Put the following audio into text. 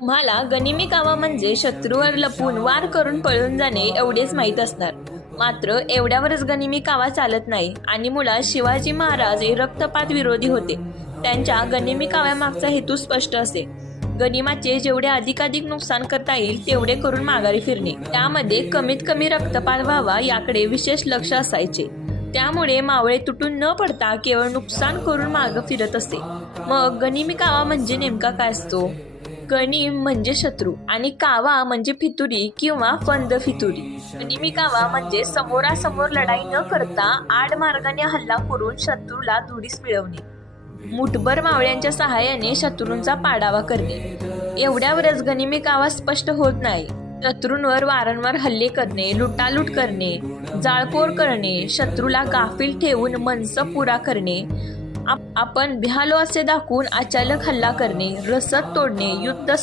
तुम्हाला गनिमी कावा म्हणजे शत्रूवर लपून वार करून पळून जाणे एवढेच माहीत असणार. मात्र एवढ्यावरच गनिमी कावा चालत नाही. आणि मुळात शिवाजी महाराज हे रक्तपात विरोधी होते. त्यांच्या गनिमी काव्यामागचा हेतू स्पष्ट असे. गनिमाचे जेवढे अधिकाधिक नुकसान करता येईल तेवढे करून माघारी फिरणे. त्यामध्ये कमीत कमी रक्तपात व्हावा याकडे विशेष लक्ष असायचे. त्यामुळे मावळे तुटून न पडता केवळ नुकसान करून माग फिरत असे. मग गनिमी कावा म्हणजे नेमका काय असतो? गनिम म्हणजे शत्रू आणि कावा म्हणजे फितुरी किंवा फंद फितुरी. गनिमी कावा म्हणजे समोरासमोर लढाई न करता आडमार्गाने हल्ला करून शत्रूला धुडीस मिळवणे. मुठभर मावळ्यांच्या सहाय्याने शत्रूंचा पाडावा करणे. एवढ्यावरच गनिमी कावा स्पष्ट होत नाही. शत्रूंवर वारंवार हल्ले करणे, लुटालूट करणे, जाळपोळ करणे, शत्रूला गाफील ठेवून मनस पुरा करणे, आपण भिहालो असे दाखवून अचानक हल्ला करणे, रसद तोडणे, युद्ध